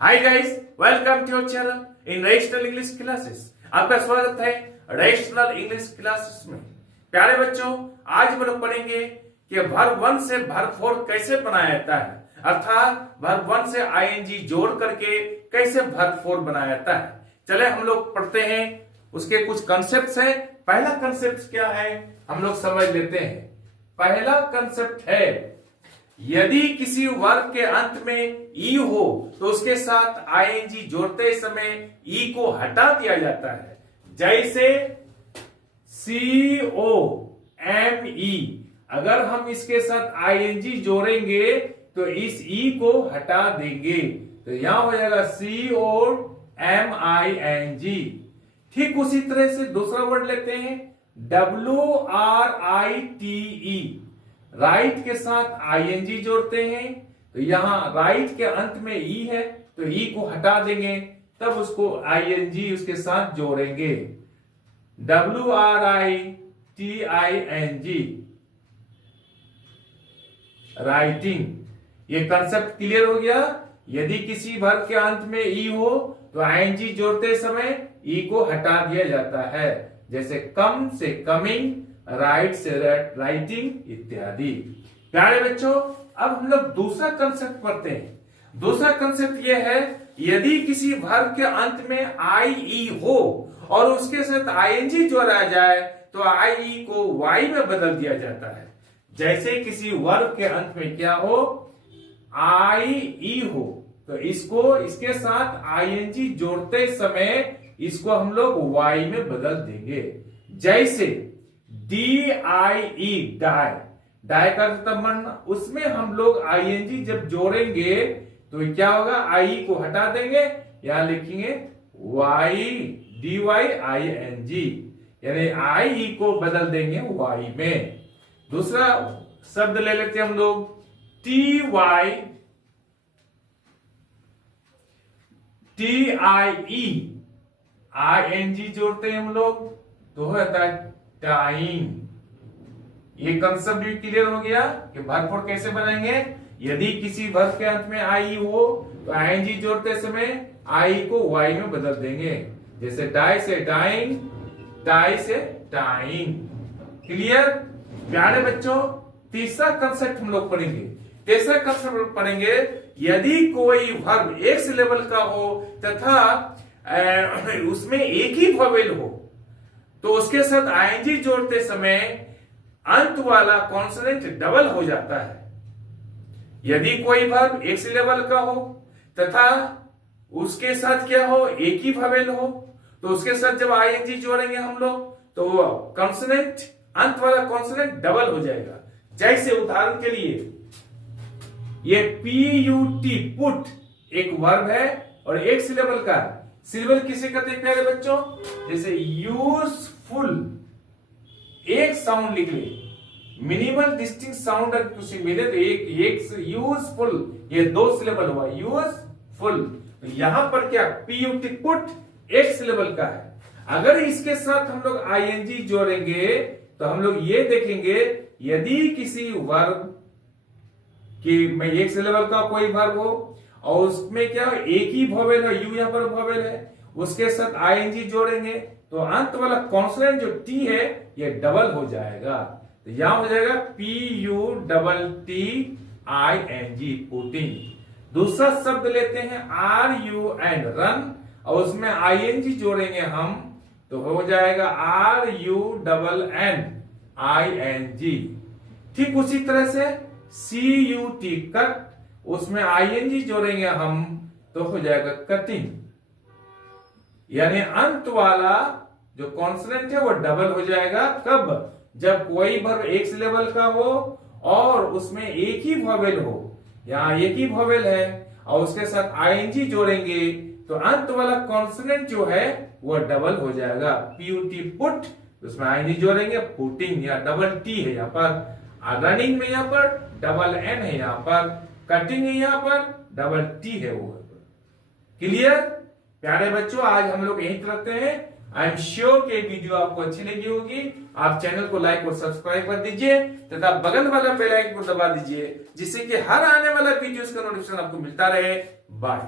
Hi guys, welcome to your channel in registral English classes. आपका स्वागत है रजिस्टरल English classes में। प्यारे बच्चों, आज हम लोग पढ़ेंगे कि वर्ब 1 से वर्ब 4 कैसे बनाया जाता है, अर्थात वर्ब 1 से आईएनजी जोड़ करके कैसे वर्ब 4 बनाया जाता है। चले हम लोग पढ़ते हैं, उसके कुछ कंसेप्ट हैं। पहला कंसेप्ट क्या है हम लोग समझ लेते हैं। पहला कंसेप्ट है, यदि किसी वर्ब के अंत में ई हो तो उसके साथ आईएनजी जोड़ते समय ई को हटा दिया जाता है। जैसे COME, अगर हम इसके साथ आईएनजी जोड़ेंगे तो इस ई को हटा देंगे, तो यहां हो जाएगा COMING। ठीक उसी तरह से दूसरा वर्ड लेते हैं WRITE, राइट के साथ आईएनजी जोड़ते हैं, तो यहां राइट के अंत में ई है तो ई को हटा देंगे, तब उसको आईएनजी उसके साथ जोड़ेंगे WRITING, राइटिंग। ये कंसेप्ट क्लियर हो गया। यदि किसी वर्ब के अंत में ई हो तो आईएनजी जोड़ते समय ई को हटा दिया जाता है, जैसे कम से कमिंग, राइट से राइटिंग इत्यादि। प्यारे बच्चों, अब हम लोग दूसरा कंसेप्ट पढ़ते हैं। दूसरा कंसेप्ट यह है, यदि किसी वर्ब के अंत में आई हो और उसके साथ आईएनजी जोड़ा जाए तो आई को वाई में बदल दिया जाता है। जैसे किसी वर्ब के अंत में क्या हो, आई हो, तो इसको इसके साथ आईएनजी जोड़ते समय इसको हम लोग वाई में बदल देंगे। जैसे DIE, डाई का बनना, उसमें हम लोग आईएनजी जब जोड़ेंगे तो क्या होगा, आई को हटा देंगे, यहां लिखेंगे DYING, यानी आई को बदल देंगे वाई में। दूसरा शब्द ले लेते हैं हम लोग TIE, ING जोड़ते हैं हम लोग तो होता है टाइम। ये कंसेप्ट भी क्लियर हो गया कि वर्ब 4 कैसे बनाएंगे। यदि किसी वर्ब के अंत में आई हो तो आईएनजी जोड़ते समय आई को वाई में बदल देंगे, जैसे डाई से डाइंग, टाई से टाइंग। क्लियर प्यारे बच्चों। तीसरा कंसेप्ट हम लोग पढ़ेंगे। तीसरा कंसेप्ट पढ़ेंगे, यदि कोई वर्ब एक सिलेबल का हो तथा उसमें एक ही वोवेल हो तो उसके साथ आईएनजी जोड़ते समय अंत वाला कॉन्सोनेंट डबल हो जाता है। यदि कोई वर्ब एक सिलेबल का हो तथा उसके साथ क्या हो, एक ही वोवेल हो, तो उसके साथ जब आईएनजी जोड़ेंगे हम लोग तो वो कॉन्सोनेंट, अंत वाला कॉन्सोनेंट डबल हो जाएगा। जैसे उदाहरण के लिए ये PUT, पुट, एक वर्ब है और एक सिलेबल का। सिलेबल किसे कहते हैं प्यारे बच्चों, जैसे यूजफुल, एक साउंड लिख ले, मिनिमल डिस्टिंक्ट साउंड अगर किसी मिले तो एक यूजफुल, ये दो सिलेबल हुआ यूजफुल। तो यहां पर क्या, PUT, पुट, एक सिलेबल का है। अगर इसके साथ हम लोग आईएनजी जोड़ेंगे तो हम लोग ये देखेंगे, यदि किसी वर्ब कि मैं एक सिलेबल का कोई वर्ब हो और उसमें क्या एक ही वोवेल है, यू यहां पर वोवेल है, उसके साथ आईएनजी जोड़ेंगे तो अंत वाला कॉन्सोनेंट जो टी है ये डबल हो जाएगा, तो यहां हो जाएगा PUTTING, पुटिंग। दूसरा शब्द लेते हैं RUN, रन, और उसमें आईएनजी जोड़ेंगे हम तो हो जाएगा RUNNING। ठीक उसी तरह से CUT, कट, उसमें आईएनजी जोड़ेंगे हम तो हो जाएगा कटिंग, यानी अंत वाला जो कॉन्सोनेंट है वो डबल हो जाएगा। कब, जब कोई वर्ब एक सिलेबल का हो और उसमें एक ही वोवेल हो, यहां एक ही वोवेल है और उसके साथ आईएनजी जोड़ेंगे तो अंत वाला कॉन्सोनेंट जो है वो डबल हो जाएगा। PUT, पुट, उसमें आईएनजी जोड़ेंगे, पुटिंग, या डबल टी है यहाँ पर, रनिंग में यहाँ पर डबल N है, यहाँ पर कटिंग है, यहाँ पर डबल टी है वो। क्लियर प्यारे बच्चों, आज हम लोग यही करते हैं। आई एम श्योर कि वीडियो आपको अच्छी लगी होगी। आप चैनल को लाइक और सब्सक्राइब कर दीजिए तथा बगल वाला बेल आइकन को दबा दीजिए, जिससे कि हर आने वाला वीडियोस का नोटिफिकेशन आपको मिलता रहे। बाय।